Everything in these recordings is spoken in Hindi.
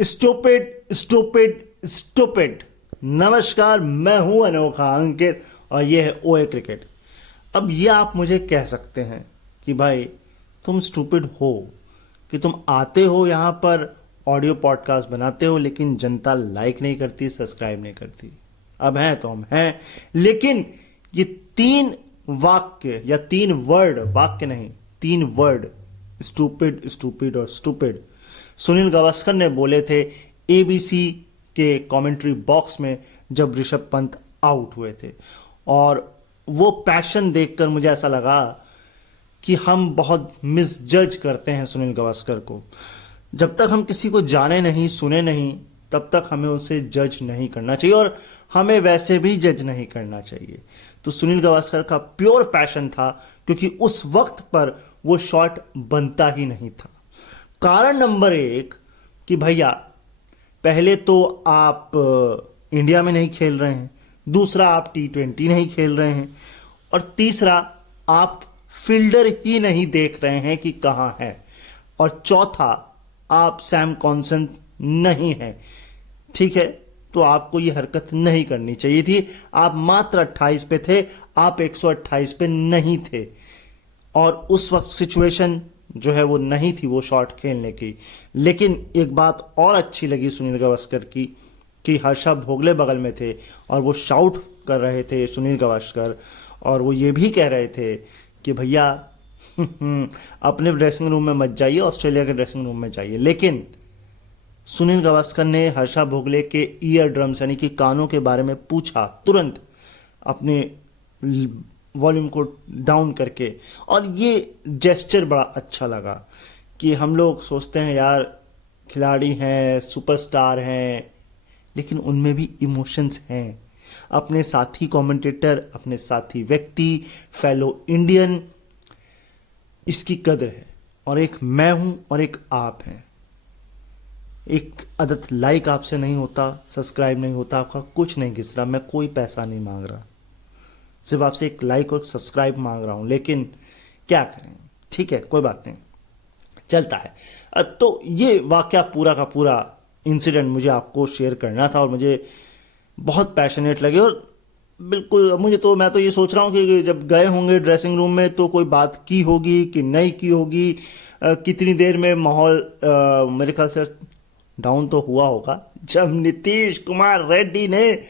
Stupid stupid stupid. नमस्कार, मैं हूं अनोखा अंकित और यह है ओए क्रिकेट। अब ये आप मुझे कह सकते हैं कि भाई तुम स्टूपिड हो, कि तुम आते हो यहाँ पर ऑडियो पॉडकास्ट बनाते हो लेकिन जनता लाइक नहीं करती, सब्सक्राइब नहीं करती। अब हैं तो हम हैं, लेकिन ये तीन वाक्य या तीन वर्ड, वाक्य नहीं, तीन वर्ड, स्टूपिड स्टूपिड और स्टूपिड, सुनील गावस्कर ने बोले थे एबीसी के कमेंट्री बॉक्स में जब ऋषभ पंत आउट हुए थे। और वो पैशन देखकर मुझे ऐसा लगा कि हम बहुत मिसजज करते हैं सुनील गावस्कर को। जब तक हम किसी को जाने नहीं, सुने नहीं, तब तक हमें उसे जज नहीं करना चाहिए और हमें वैसे भी जज नहीं करना चाहिए। तो सुनील गावस्कर का प्योर पैशन था, क्योंकि उस वक्त पर वो शॉट बनता ही नहीं था। कारण नंबर एक कि भैया पहले तो आप इंडिया में नहीं खेल रहे हैं, दूसरा आप T20 नहीं खेल रहे हैं, और तीसरा आप फील्डर ही नहीं देख रहे हैं कि कहां है, और चौथा आप सैम कॉन्सन नहीं है। ठीक है, तो आपको ये हरकत नहीं करनी चाहिए थी। आप मात्र 28 पे थे, आप 128 पे नहीं थे, और उस वक्त सिचुएशन जो है वो नहीं थी वो शॉट खेलने की। लेकिन एक बात और अच्छी लगी सुनील गावस्कर की कि हर्षा भोगले बगल में थे और वो शाउट कर रहे थे सुनील गावस्कर, और वो ये भी कह रहे थे कि भैया अपने ड्रेसिंग रूम में मत जाइए, ऑस्ट्रेलिया के ड्रेसिंग रूम में जाइए। लेकिन सुनील गावस्कर ने हर्षा भोगले के ईयर ड्रम्स यानी कि कानों के बारे में पूछा तुरंत अपने वॉल्यूम को डाउन करके, और ये जेस्चर बड़ा अच्छा लगा कि हम लोग सोचते हैं यार खिलाड़ी हैं, सुपरस्टार हैं, लेकिन उनमें भी इमोशंस हैं। अपने साथी कमेंटेटर, अपने साथी व्यक्ति, फेलो इंडियन, इसकी कदर है। और एक मैं हूं और एक आप हैं। एक अदद लाइक आपसे नहीं होता, सब्सक्राइब नहीं होता, आपका कुछ नहीं घिस रहा, मैं कोई पैसा नहीं मांग रहा, सिर्फ आपसे एक लाइक और सब्सक्राइब मांग रहा हूं। लेकिन क्या करें, ठीक है, कोई बात नहीं, चलता है। तो ये वाकया पूरा का पूरा इंसिडेंट मुझे आपको शेयर करना था और मुझे बहुत पैशनेट लगे। और बिल्कुल मैं तो ये सोच रहा हूँ कि जब गए होंगे ड्रेसिंग रूम में तो कोई बात की होगी कि नहीं की होगी, कितनी देर में माहौल मेरे ख्याल से डाउन तो हुआ होगा जब नीतीश कुमार रेड्डी ने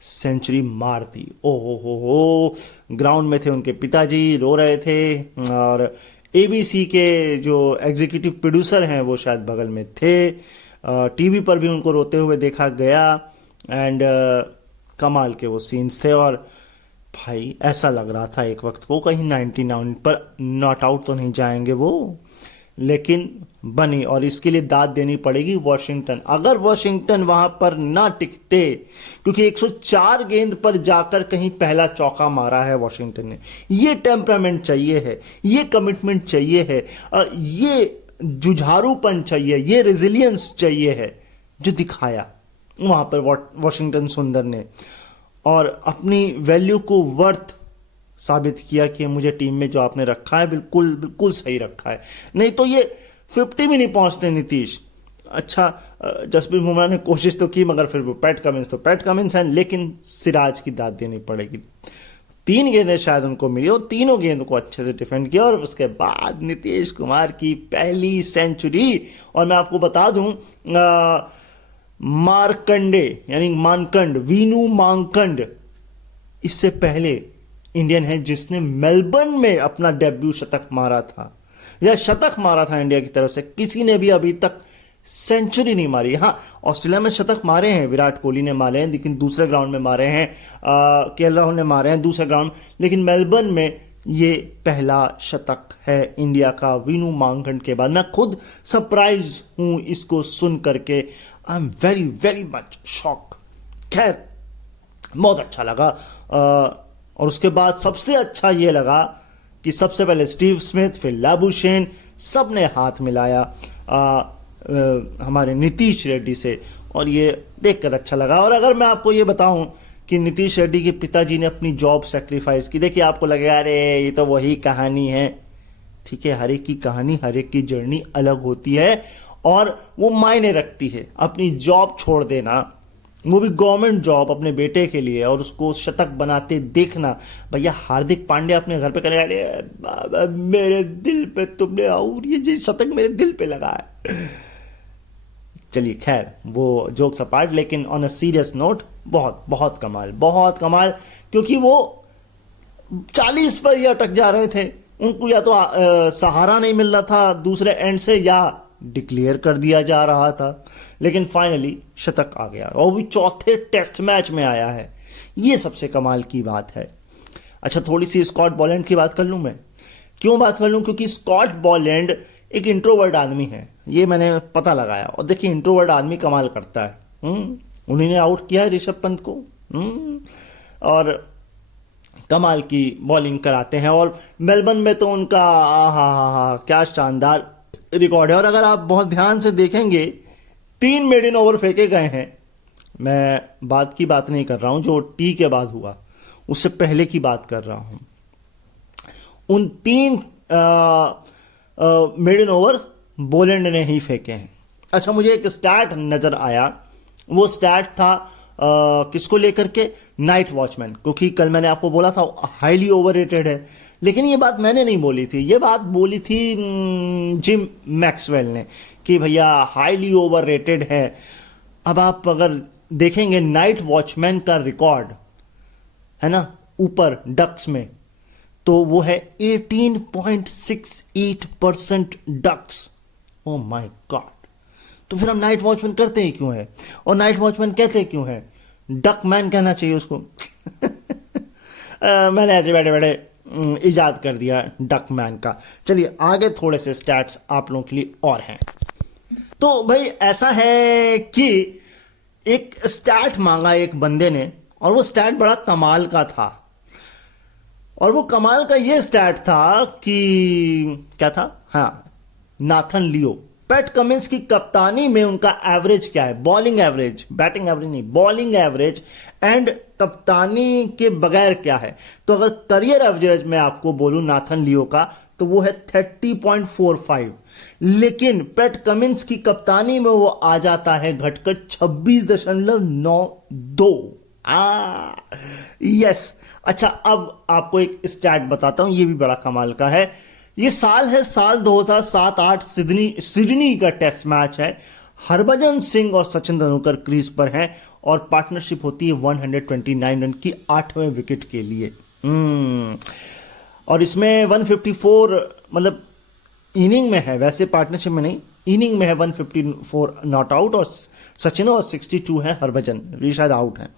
सेंचुरी मार दी। ओहो हो, ग्राउंड में थे उनके पिताजी, रो रहे थे, और एबीसी के जो एग्जीक्यूटिव प्रोड्यूसर हैं वो शायद बगल में थे। टीवी पर भी उनको रोते हुए देखा गया, एंड कमाल के वो सीन्स थे। और भाई ऐसा लग रहा था एक वक्त को कहीं 99 पर नॉट आउट तो नहीं जाएंगे वो, लेकिन बनी। और इसके लिए दाद देनी पड़ेगी वॉशिंगटन। अगर वॉशिंगटन वहां पर ना टिकते, क्योंकि 104 गेंद पर जाकर कहीं पहला चौका मारा है वॉशिंगटन ने। ये टेम्परामेंट चाहिए है, ये कमिटमेंट चाहिए है, ये जुझारूपन चाहिए, ये रेजिलियंस चाहिए है जो दिखाया वहां पर वॉशिंगटन सुंदर ने, और अपनी वैल्यू को वर्थ साबित किया कि मुझे टीम में जो आपने रखा है बिल्कुल बिल्कुल सही रखा है। नहीं तो ये 50 में नहीं पहुंचते नीतीश। अच्छा, जसप्रीत बुमराह ने कोशिश तो की, मगर फिर वो पैट कमिंस हैं, लेकिन सिराज की दाद देनी पड़ेगी। 3 गेंदें शायद उनको मिली और तीनों गेंद को अच्छे से डिफेंड किया, और उसके बाद नीतीश कुमार की पहली सेंचुरी। और मैं आपको बता दूं, मार्कंडे यानी मानकंड, वीनू मांकंड इससे पहले इंडियन है जिसने मेलबर्न में अपना डेब्यू शतक मारा था, या शतक मारा था इंडिया की तरफ से। किसी ने भी अभी तक सेंचुरी नहीं मारी। हाँ, ऑस्ट्रेलिया में शतक मारे हैं, विराट कोहली ने मारे हैं, लेकिन दूसरे ग्राउंड में मारे हैं, केएल राहुल ने मारे हैं दूसरे ग्राउंड, लेकिन मेलबर्न में ये पहला शतक है इंडिया का वीनू मांकंड के बाद। मैं खुद सरप्राइज हूं इसको सुन करके, I am very very much shock. खैर, बहुत अच्छा लगा। और उसके बाद सबसे अच्छा ये लगा कि सबसे पहले स्टीव स्मिथ, फिर लाबुशेन, सब ने हाथ मिलाया हमारे नीतीश रेड्डी से, और ये देखकर अच्छा लगा। और अगर मैं आपको ये बताऊं कि नीतीश रेड्डी के पिताजी ने अपनी जॉब सेक्रीफाइस की, देखिए आपको लगेगा अरे ये तो वही कहानी है, ठीक है, हर एक की कहानी, हर एक की जर्नी अलग होती है, और वो मायने रखती है। अपनी जॉब छोड़ देना, वो भी गवर्नमेंट जॉब अपने बेटे के लिए, और उसको शतक बनाते देखना। भैया हार्दिक पांड्या अपने घर पे करे, अरे बाबा मेरे दिल पे तुमने, और ये जी शतक मेरे दिल पे लगा है। चलिए खैर वो जोक्स अपार्ट, लेकिन ऑन अ सीरियस नोट बहुत बहुत कमाल, बहुत कमाल, क्योंकि वो 40 पर ही अटक जा रहे थे। उनको या तो सहारा नहीं मिल रहा था दूसरे एंड से, या डिक्लेयर कर दिया जा रहा था, लेकिन फाइनली शतक आ गया, और भी चौथे टेस्ट मैच में आया है। ये सबसे कमाल की बात है। अच्छा, थोड़ी सी स्कॉट बॉलैंड की बात कर लूं मैं। क्यों बात कर लूं? क्योंकि स्कॉट बॉलैंड एक इंट्रोवर्ट आदमी है, ये मैंने पता लगाया। और देखिए इंट्रोवर्ट आदमी कमाल करता है। उन्हीं ने आउट किया है ऋषभ पंत को, और कमाल की बॉलिंग कराते हैं। और मेलबर्न में तो उनका क्या शानदार रिकॉर्ड है। और अगर आप बहुत ध्यान से देखेंगे 3 मेडन ओवर फेंके गए हैं। मैं बात की बात नहीं कर रहा हूं जो टी के बाद हुआ, उससे पहले की बात कर रहा हूं। उन 3 मेडन ओवर बोलैंड ने ही फेंके हैं। अच्छा, मुझे एक स्टैट नजर आया, वो स्टैट था किसको लेकर के? नाइट वॉचमैन, क्योंकि कल मैंने आपको बोला था हाईली ओवररेटेड है, लेकिन ये बात मैंने नहीं बोली थी, ये बात बोली थी जिम मैक्सवेल ने कि भैया हाईली ओवररेटेड है। अब आप अगर देखेंगे नाइट वॉचमैन का रिकॉर्ड है ना ऊपर डक्स में, तो वो है 18.68% डक्स। Oh my God! तो फिर हम नाइट वॉचमैन करते ही क्यों है? और नाइट वॉचमैन कहते क्यों है? डक मैन कहना चाहिए उसको। मैंने ऐसे बैठे बैठे इजाद कर दिया डक मैन का। चलिए आगे थोड़े से स्टैट्स आप लोगों के लिए और हैं। तो भाई ऐसा है कि एक स्टैट मांगा एक बंदे ने, और वो स्टैट बड़ा कमाल का था। और वो कमाल का ये स्टैट था कि क्या था? हाँ, नाथन लियो, पैट कमिंस की कप्तानी में उनका एवरेज क्या है? बॉलिंग एवरेज, बैटिंग एवरेज नहीं, बॉलिंग एवरेज, एंड कप्तानी के बगैर क्या है? तो अगर करियर एवरेज मैं आपको बोलूं नाथन लियो का, तो वो है 30.45, लेकिन पैट कमिंस की कप्तानी में वो आ जाता है घटकर 26.92। यस। अच्छा, अब आपको एक स्टैट बताता हूं, ये भी बड़ा कमाल का है। ये साल है साल 2007-8 सिडनी का टेस्ट मैच है। हरभजन सिंह और सचिन तेंदुलकर क्रीज पर हैं, और पार्टनरशिप होती है 129 रन की 8वें विकेट के लिए। और इसमें 154 मतलब इनिंग में है, वैसे पार्टनरशिप में नहीं, इनिंग में है 154 नॉट आउट, और सचिन और 62 है हरभजन, ये शायद आउट है।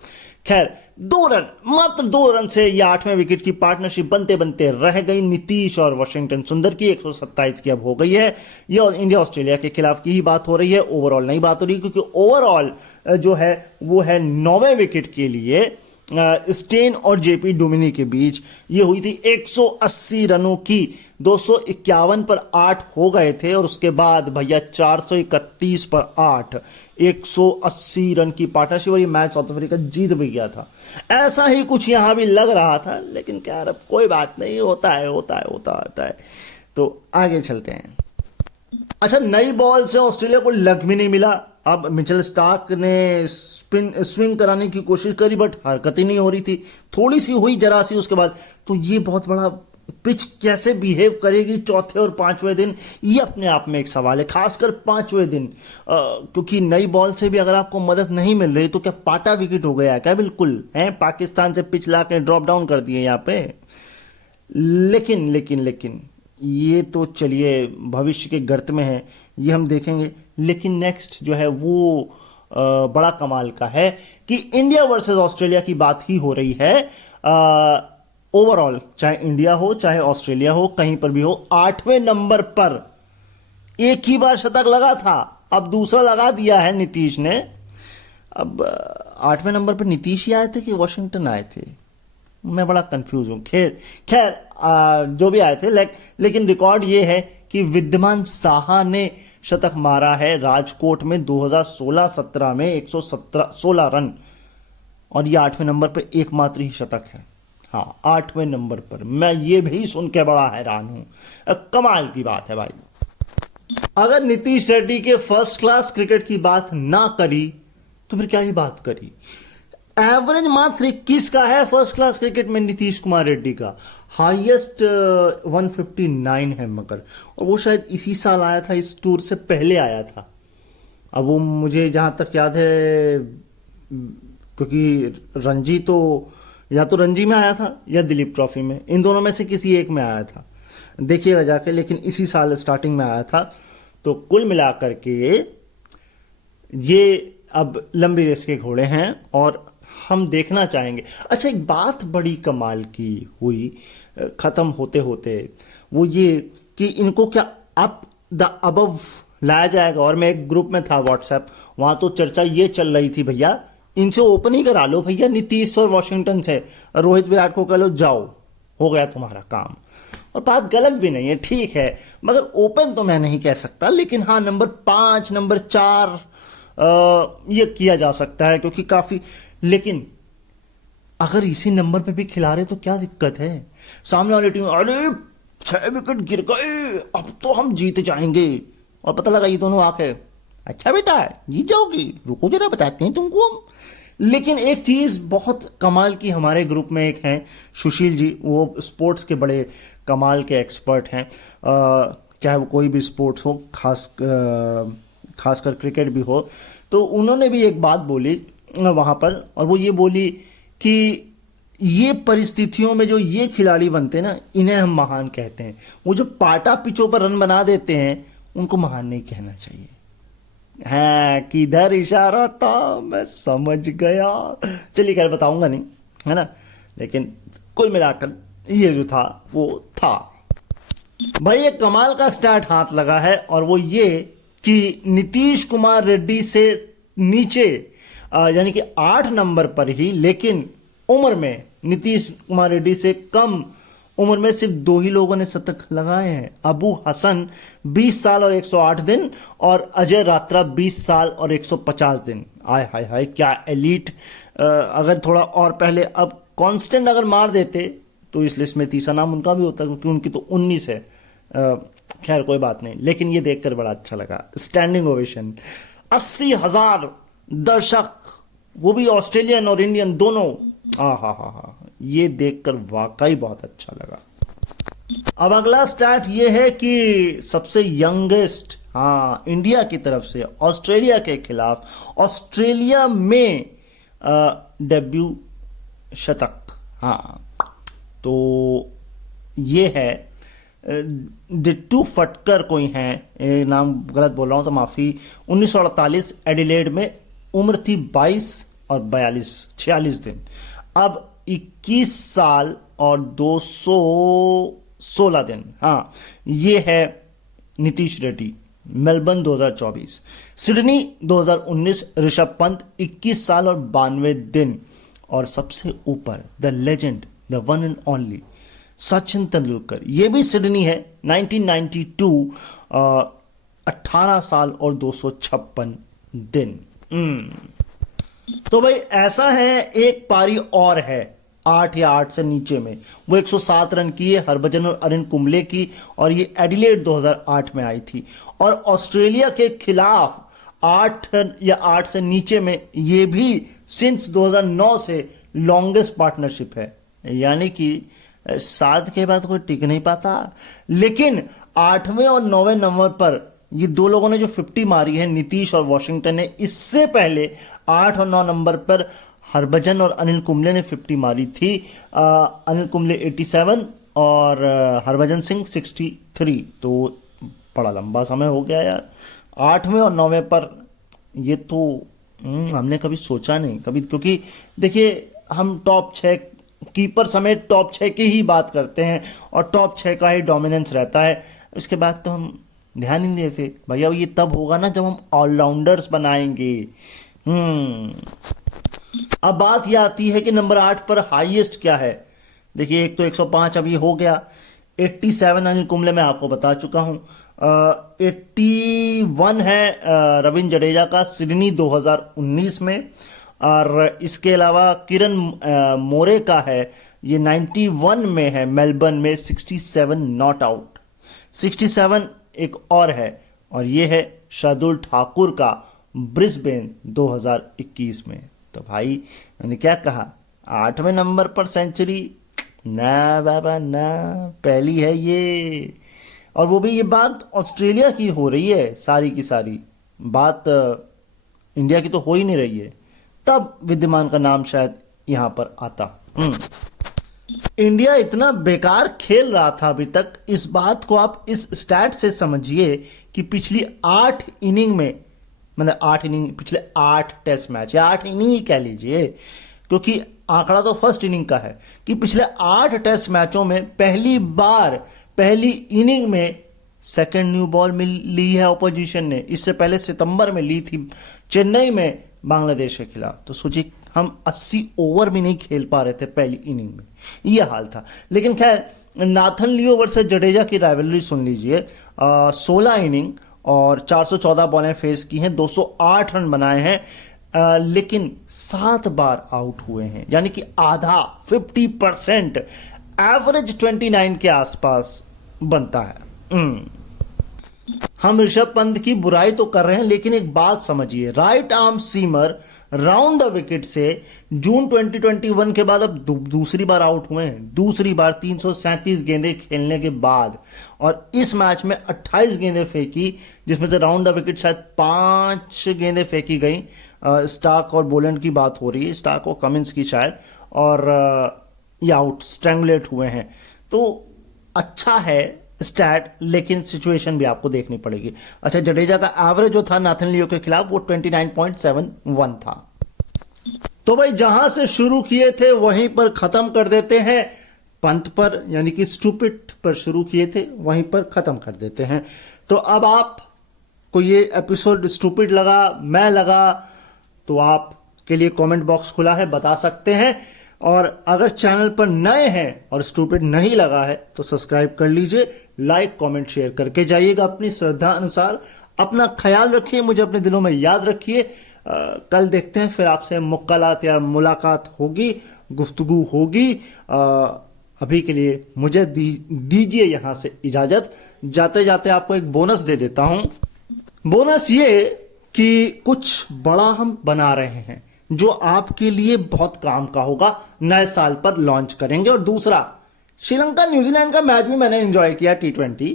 खैर 2 रन, मात्र 2 रन से ये 8वें विकेट की पार्टनरशिप बनते बनते रह गई। नीतीश और वाशिंगटन सुंदर की 127 की अब हो गई है। ये इंडिया ऑस्ट्रेलिया के खिलाफ की ही बात हो रही है, ओवरऑल नहीं बात हो रही, क्योंकि ओवरऑल जो है वो है 9वें विकेट के लिए स्टेन और जेपी डोमिनी के बीच। ये हुई थी 180 रनों की, 251 पर 8 हो गए थे, और उसके बाद भैया 431 पर 8, 180 रन की पार्टनरशिप, और ये मैच साउथ अफ्रीका जीत भी गया था। ऐसा ही कुछ यहां भी लग रहा था, लेकिन क्या अब कोई बात नहीं, होता है। तो आगे चलते हैं। अच्छा, नई बॉल से ऑस्ट्रेलिया को लग भी नहीं मिला। अब मिचेल स्टार्क ने स्विंग कराने की कोशिश करी, बट हरकत ही नहीं हो रही थी। थोड़ी सी हुई, जरा सी, उसके बाद तो ये बहुत बड़ा पिच कैसे बिहेव करेगी चौथे और 5वें दिन, ये अपने आप में एक सवाल है, खासकर 5वें दिन, क्योंकि नई बॉल से भी अगर आपको मदद नहीं मिल रही तो क्या पाटा विकेट हो गया क्या? बिल्कुल है, पाकिस्तान से पिच ला के ड्रॉप डाउन कर दिए यहाँ पे। लेकिन ये तो चलिए भविष्य के गर्त में है, ये हम देखेंगे। लेकिन नेक्स्ट जो है वो बड़ा कमाल का है कि इंडिया वर्सेस ऑस्ट्रेलिया की बात ही हो रही है। ओवरऑल चाहे इंडिया हो चाहे ऑस्ट्रेलिया हो, कहीं पर भी हो, 8वें नंबर पर एक ही बार शतक लगा था, अब दूसरा लगा दिया है नीतीश ने। अब 8वें नंबर पर नीतीश ही आए थे कि वॉशिंगटन आए थे? मैं बड़ा कंफ्यूज हूं। खैर जो भी आए थे, लेकिन रिकॉर्ड ये है कि विद्यमान साहा ने शतक मारा है राजकोट में 2016-17 में 116 रन, और ये 8वें नंबर पर एकमात्र ही शतक है। हाँ, 8वें नंबर पर। मैं ये भी सुन के बड़ा हैरान हूं, कमाल की बात है भाई। अगर नीतीश रेड्डी के फर्स्ट क्लास क्रिकेट की बात ना करी तो फिर क्या ही बात करी। एवरेज मात्र 21 का है फर्स्ट क्लास क्रिकेट में नीतीश कुमार रेड्डी का, हाईएस्ट 159 है मगर, और वो शायद इसी साल आया था, इस टूर से पहले आया था। अब वो मुझे जहां तक याद है, क्योंकि रणजी तो या तो रणजी में आया था या दिलीप ट्रॉफी में, इन दोनों में से किसी एक में आया था, देखिएगा जाके, लेकिन इसी साल स्टार्टिंग में आया था। तो कुल मिलाकर के ये अब लंबी रेस के घोड़े हैं और हम देखना चाहेंगे। अच्छा, एक बात बड़ी कमाल की हुई खत्म होते होते, वो ये कि इनको क्या अप द अबव लाया जाएगा। और मैं एक ग्रुप में था व्हाट्सएप, वहां तो चर्चा ये चल रही थी, भैया इनसे ओपन ही करा लो भैया, नीतीश और वॉशिंगटन से, रोहित विराट को कह लो जाओ, हो गया तुम्हारा काम। और बात गलत भी नहीं है, ठीक है, मगर ओपन तो मैं नहीं कह सकता, लेकिन हाँ नंबर 5 नंबर 4 ये किया जा सकता है, क्योंकि काफी, लेकिन अगर इसी नंबर पे भी खिला रहे तो क्या दिक्कत है। सामने वाली टीम, अरे 6 विकेट गिर गए, अब तो हम जीत जाएंगे, और पता लगा ये दोनों आंखें, अच्छा बेटा जीत जाओगी, रुको जरा बताते हैं तुमको हम। लेकिन एक चीज बहुत कमाल की, हमारे ग्रुप में एक हैं सुशील जी, वो स्पोर्ट्स के बड़े कमाल के एक्सपर्ट हैं, चाहे वो कोई भी स्पोर्ट्स हो, खासकर क्रिकेट भी हो। तो उन्होंने भी एक बात बोली वहां पर, और वो ये बोली कि ये परिस्थितियों में जो ये खिलाड़ी बनते हैं ना, इन्हें हम महान कहते हैं। वो जो पाटा पिचों पर रन बना देते हैं, उनको महान नहीं कहना चाहिए। है किधर इशारा था मैं समझ गया, चलिए खैर बताऊंगा नहीं, है ना, लेकिन कुल मिलाकर ये जो था वो था। भाई एक कमाल का स्टार्ट हाथ लगा है, और वो ये कि नीतीश कुमार रेड्डी से नीचे, यानी कि 8 नंबर पर ही, लेकिन उम्र में नीतीश कुमार रेड्डी से कम उम्र में सिर्फ 2 ही लोगों ने शतक लगाए हैं। अबू हसन 20 साल और 108 दिन, और अजय रात्रा 20 साल और 150 दिन। आय हाय हाय, क्या एलीट। अगर थोड़ा और पहले अब कांस्टेंट अगर मार देते तो इस लिस्ट में तीसरा नाम उनका भी होता, क्योंकि उनकी तो 19 है। खैर कोई बात नहीं, लेकिन ये देखकर बड़ा अच्छा लगा। स्टैंडिंग ओवेशन, 80,000 दर्शक, वो भी ऑस्ट्रेलियन और इंडियन दोनों। हा, ये देखकर वाकई बहुत अच्छा लगा। अब अगला स्टार्ट ये है कि सबसे यंगेस्ट, हाँ, इंडिया की तरफ से ऑस्ट्रेलिया के खिलाफ, ऑस्ट्रेलिया में डेब्यू शतक। हाँ, तो ये है डिट्टू फटकर कोई हैं, नाम गलत बोल रहा हूं तो माफी। 1948 एडिलेड में, उम्र थी 22 और 46 दिन। अब 21 साल और 216 दिन। हाँ, ये है नीतीश रेड्डी, मेलबर्न 2024। सिडनी 2019 ऋषभ पंत 21 साल और 92 दिन। और सबसे ऊपर the legend, the one and only Sachin Tendulkar, ये भी सिडनी है, 1992, 18 साल और 256 दिन। तो भाई ऐसा है, एक पारी और है 8 या 8 से नीचे में, वो 107 रन की है, हरभजन और अनिल कुंबले की, और ये एडिलेड 2008 में आई थी। और ऑस्ट्रेलिया के खिलाफ 8 या 8 से नीचे में, ये भी सिंस 2009 से लॉन्गेस्ट पार्टनरशिप है, यानी कि 7 के बाद कोई टिक नहीं पाता। लेकिन 8वें और 9वें नंबर पर ये 2 लोगों ने जो 50 मारी है, नीतीश और वॉशिंगटन ने, इससे पहले 8 और 9 नंबर पर हरभजन और अनिल कुंबले ने 50 मारी थी। अनिल कुंबले 87 और हरभजन सिंह 63। तो बड़ा लंबा समय हो गया यार, 8वें और 9वें पर। ये तो हमने कभी सोचा नहीं कभी, क्योंकि देखिए हम टॉप 6 कीपर समेत टॉप 6 की ही बात करते हैं, और टॉप 6 का ही डोमिनेंस रहता है। इसके बाद तो हम ध्यान ही नहीं देते। भैया ये तब होगा ना जब हम ऑलराउंडर्स बनाएंगे। अब बात यह आती है कि नंबर 8 पर हाईएस्ट क्या है। देखिए, एक तो 105 अभी हो गया, 87 अनिल कुंबले मैं आपको बता चुका हूं, 81 है रविंद्र जडेजा का, सिडनी 2019 में। और इसके अलावा किरण मोरे का है, ये 91 में है, मेलबर्न में 67 नॉट आउट। 67 एक और है, और ये है शार्दुल ठाकुर का ब्रिस्बेन 2021 में। तो भाई मैंने क्या कहा, 8वें नंबर पर सेंचुरी, ना बाबा ना, पहली है ये। और वो भी ये बात ऑस्ट्रेलिया की हो रही है, सारी की सारी बात इंडिया की तो हो ही नहीं रही है, तब विद्यमान का नाम शायद यहां पर आता। इंडिया इतना बेकार खेल रहा था अभी तक, इस बात को आप इस स्टैट से समझिए कि पिछली 8 इनिंग में, मतलब 8 इनिंग, पिछले 8 टेस्ट मैच या 8 इनिंग ही कह लीजिए, क्योंकि आंकड़ा तो फर्स्ट इनिंग का है, कि पिछले 8 टेस्ट मैचों में पहली बार पहली इनिंग में सेकंड न्यू बॉल में ली है ऑपोजिशन ने। इससे पहले सितंबर में ली थी चेन्नई में बांग्लादेश के खिलाफ। तो सोचिए हम 80 ओवर भी नहीं खेल पा रहे थे पहली इनिंग में, यह हाल था। लेकिन खैर, नाथन लियो वर्सेस जडेजा की राइवलरी सुन लीजिए। 16 इनिंग और 414 बॉलें फेस की हैं, 208 रन बनाए हैं, लेकिन 7 बार आउट हुए हैं, यानी कि आधा 50%, एवरेज 29 के आसपास बनता है। हम ऋषभ पंत की बुराई तो कर रहे हैं, लेकिन एक बात समझिए, right arm seamer round the wicket से जून 2021 के बाद अब दूसरी बार आउट हुए हैं, दूसरी बार 337 गेंदें खेलने के बाद। और इस मैच में 28 गेंदें फेंकी, जिसमें से राउंड द विकेट शायद 5 गेंदें फेंकी गई। स्टार्क और बोलैंड की बात हो रही है, स्टार्क और कमिंस की शायद, और ये आउट स्ट्रैंगुलेट हुए हैं। तो अच्छा है स्टैट, लेकिन सिचुएशन भी आपको देखनी पड़ेगी। अच्छा, जडेजा का एवरेज जो था नाथन लियो के खिलाफ वो 29.71 था। तो भाई जहां से शुरू किए थे वहीं पर खत्म कर देते हैं, पंत पर, यानी कि स्टूपिड पर शुरू किए थे वहीं पर खत्म कर देते हैं। तो अब आपको ये एपिसोड स्टूपिड लगा, मैं लगा, तो आपके लिए कमेंट बॉक्स खुला है, बता सकते हैं। और अगर चैनल पर नए हैं और स्टूपिड नहीं लगा है तो सब्सक्राइब कर लीजिए, लाइक कमेंट शेयर करके जाइएगा अपनी श्रद्धा अनुसार। अपना ख्याल रखिए, मुझे अपने दिलों में याद रखिए। कल देखते हैं फिर आपसे मुक्कालात या मुलाकात होगी, गुफ्तगू होगी। अभी के लिए मुझे दीजिए यहां से इजाजत। जाते जाते आपको एक बोनस दे देता हूं। बोनस ये कि कुछ बड़ा हम बना रहे हैं जो आपके लिए बहुत काम का होगा, नए साल पर लॉन्च करेंगे। और दूसरा, श्रीलंका न्यूजीलैंड का मैच भी मैंने एंजॉय किया T20,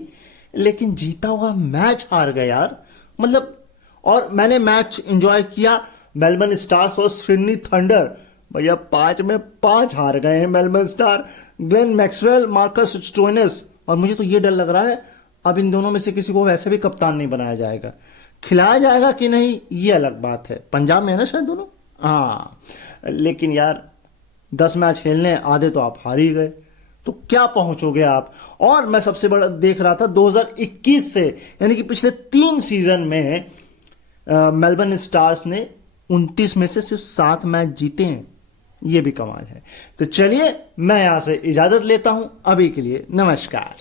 लेकिन जीता हुआ मैच हार गया यार, मतलब। और मैंने मैच एंजॉय किया मेलबर्न स्टार्स और सिडनी थंडर, भैया 5 में 5 हार गए हैं Melbourne star, Glenn Maxwell, Marcus Stoinis. और मुझे तो ये डर लग रहा है अब इन दोनों में से किसी को वैसे भी कप्तान नहीं बनाया जाएगा, खिलाया जाएगा कि नहीं ये अलग बात है। पंजाब में है ना शायद दोनों, हाँ। लेकिन यार 10 मैच खेलने, आधे तो आप हार ही गए, तो क्या पहुंचोगे आप। और मैं सबसे बड़ा देख रहा था 2021 से, यानी कि पिछले 3 सीजन में मेलबर्न स्टार्स ने 29 में से सिर्फ 7 मैच जीते हैं, ये भी कमाल है। तो चलिए मैं यहां से इजाजत लेता हूं, अभी के लिए नमस्कार।